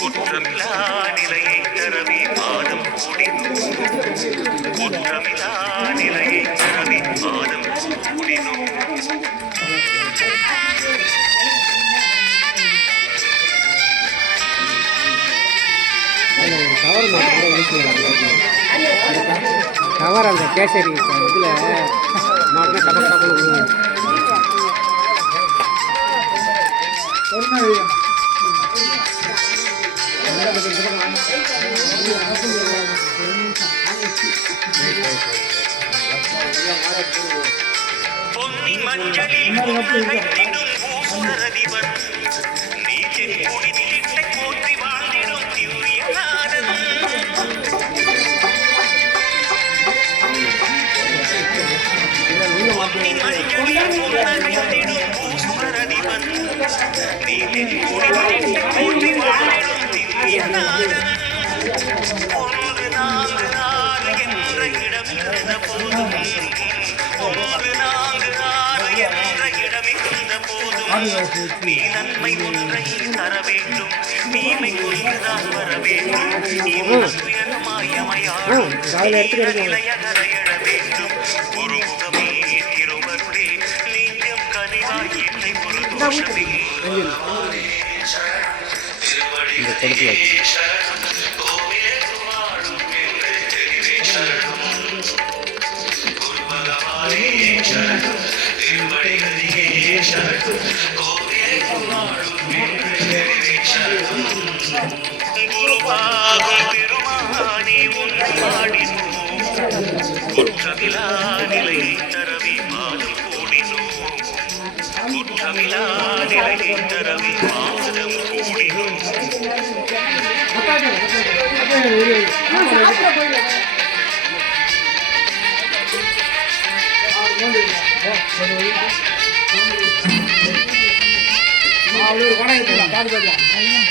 குற்றமில்லா நிலையை தரவே பாதம் கூடினோம் குற்றமில்லா நிலையை தரவே பாதம் கூடினோம் கவர் அந்த கேசரி இதில் மாட்டினா கவர் டபுள் பொன்னி மஞ்சளில் வைத்திடும் பூசுரதிபன் நீச்சல் குடித்திட்டை போற்றி வாழ்ந்திடும் திவ்யநாதன் ஒன்று நான்கு ஆறு என்ற இடம் இருந்த போதும் ஒன்று நான்கு ஆறு என்ற இடம் இருந்த போதும் நீ நன்மை ஒன்றை தர வேண்டும். தீமை ஒன்றுதான் வர வேண்டும் மாயமையாடும் நிலையகர என்னை ஒரு தோஷமே குருவாகும் பெருமானே குற்றமிலா நிலையை தரவி பாதம் கூடினோம். ஞான வாரணம்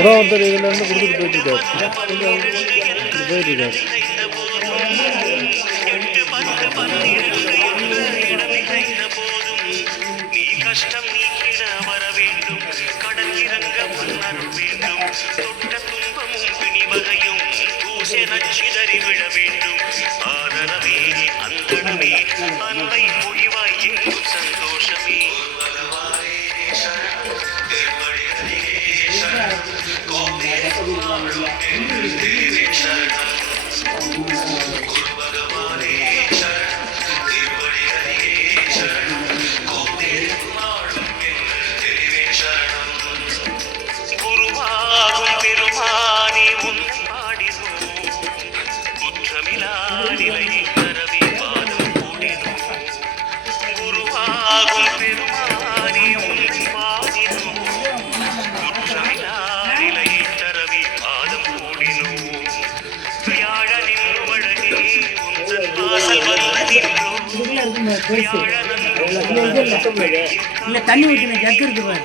ஒருத்தர் இதுல இருந்து கொடுத்துட்டு போயிட்டு இருக்காரு. போயிட்டு இருக்காரு கஷ்டம் நீக்கிட வர வேண்டும் கடல் இறங்க மன்னருள் வேண்டும் தொட்ட துன்பமும் பிணிவகையும் தூசெ நச்சிதறி விழ வேண்டும் ஆதரவே அந்தனமே அன்பை பொழிவாய் எங்கும் சந்தோஷமே குருவாகும் பெருமானே உன்னை பாடினோம் குற்றமிலா நிலையை தரவே பாதம் கூடினோம் வியாழனின் அழகே உந்தன் வாசல் இல்லை தண்ணி ஊற்றின ஜக்கு இருக்கு பாரு.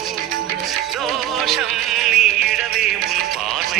தோஷம் நீடவே உன் பார்வை